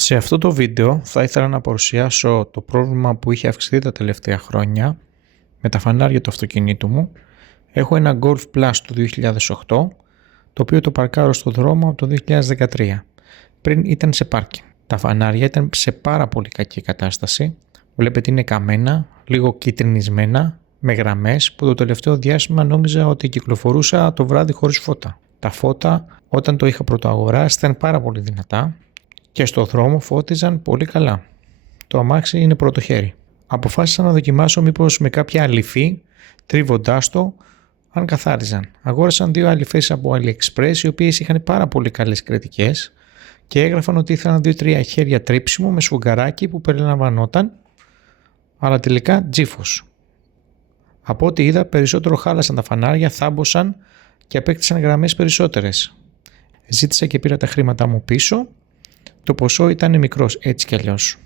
Σε αυτό το βίντεο θα ήθελα να παρουσιάσω το πρόβλημα που είχε αυξηθεί τα τελευταία χρόνια με τα φανάρια του αυτοκινήτου μου. Έχω ένα Golf Plus του 2008, το οποίο το παρκάρω στο δρόμο από το 2013. Πριν ήταν σε πάρκινγκ. Τα φανάρια ήταν σε πάρα πολύ κακή κατάσταση. Βλέπετε είναι καμένα, λίγο κυτρινισμένα, με γραμμές που το τελευταίο διάστημα νόμιζα ότι κυκλοφορούσα το βράδυ χωρίς φώτα. Τα φώτα όταν το είχα πρωτοαγοράσει ήταν πάρα πολύ δυνατά και στο δρόμο φώτιζαν πολύ καλά. Το αμάξι είναι πρώτο χέρι. Αποφάσισα να δοκιμάσω μήπως με κάποια αληφή, τρίβοντάς το, αν καθάριζαν. Αγόρασαν 2 αληφές από AliExpress, οι οποίες είχαν πάρα πολύ καλές κριτικές και έγραφαν ότι ήθελαν 2-3 χέρια τρίψιμο με σφουγγαράκι που περιλαμβανόταν, αλλά τελικά τζίφος. Από ό,τι είδα, περισσότερο χάλασαν τα φανάρια, θάμπωσαν και απέκτησαν γραμμές περισσότερες. Ζήτησα και πήρα τα χρήματά μου πίσω. Το ποσό ήταν μικρός έτσι κι αλλιώς.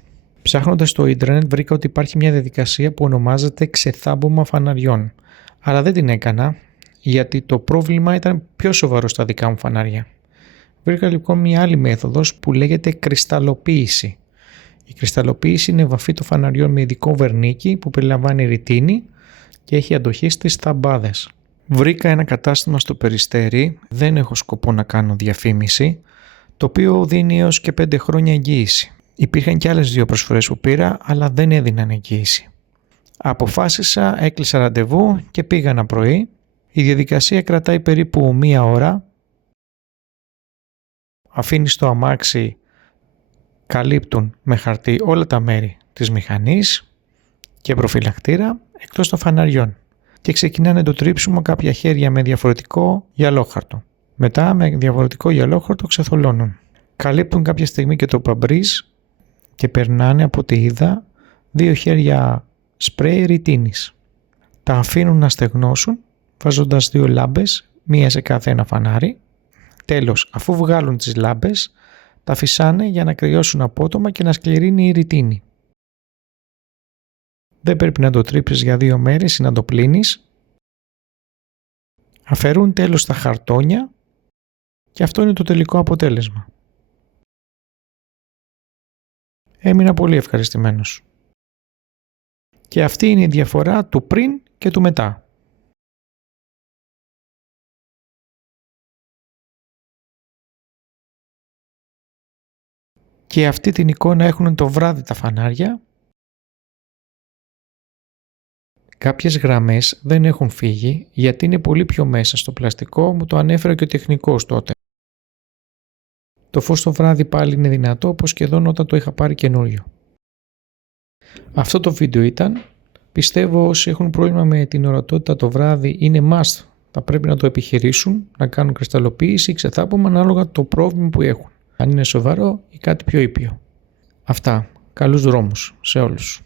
Ψάχνοντας στο ίντερνετ βρήκα ότι υπάρχει μια διαδικασία που ονομάζεται ξεθάμπομα φαναριών. Αλλά δεν την έκανα γιατί το πρόβλημα ήταν πιο σοβαρό στα δικά μου φανάρια. Βρήκα λοιπόν μια άλλη μέθοδος που λέγεται κρυσταλλοποίηση. Η κρυσταλλοποίηση είναι βαφή των φαναριών με ειδικό βερνίκι που περιλαμβάνει ρητίνη και έχει αντοχή στις θαμπάδες. Βρήκα ένα κατάστημα στο Περιστέρι, δεν έχω σκοπό να κάνω διαφήμιση, το οποίο δίνει έως και 5 χρόνια εγγύηση. Υπήρχαν και άλλες 2 προσφορές που πήρα, αλλά δεν έδιναν εγγύηση. Αποφάσισα, έκλεισα ραντεβού και πήγα ένα πρωί. Η διαδικασία κρατάει περίπου 1 ώρα. Αφήνεις το αμάξι, καλύπτουν με χαρτί όλα τα μέρη της μηχανής και προφυλακτήρα εκτός των φαναριών. Και ξεκινάνε το τρίψιμο κάποια χέρια με διαφορετικό γυαλόχαρτο. Μετά με διαφορετικό γυαλόχαρτο ξεθολώνουν. Καλύπτουν κάποια στιγμή και το παμπρίζ και περνάνε από ό,τι είδα 2 χέρια σπρέι ρητίνης. Τα αφήνουν να στεγνώσουν βάζοντας 2 λάμπες, μία σε κάθε ένα φανάρι. Τέλος, αφού βγάλουν τις λάμπες, τα φυσάνε για να κρυώσουν απότομα και να σκληρύνει η ρητίνη. Δεν πρέπει να το τρίψεις για 2 μέρες ή να το πλύνεις. Αφαιρούν τέλος τα χαρτόνια και αυτό είναι το τελικό αποτέλεσμα. Έμεινα πολύ ευχαριστημένος. Και αυτή είναι η διαφορά του πριν και του μετά. Και αυτή την εικόνα έχουν το βράδυ τα φανάρια. Κάποιες γραμμές δεν έχουν φύγει γιατί είναι πολύ πιο μέσα στο πλαστικό, μου το ανέφερε και ο τεχνικός τότε. Το φως το βράδυ πάλι είναι δυνατό όπως σχεδόν όταν το είχα πάρει καινούριο. Αυτό το βίντεο ήταν. Πιστεύω όσοι έχουν πρόβλημα με την ορατότητα το βράδυ είναι must. Θα πρέπει να το επιχειρήσουν, να κάνουν κρυσταλλοποίηση ή ξεθάμπομα ανάλογα το πρόβλημα που έχουν. Αν είναι σοβαρό ή κάτι πιο ήπιο. Αυτά. Καλούς δρόμους σε όλους.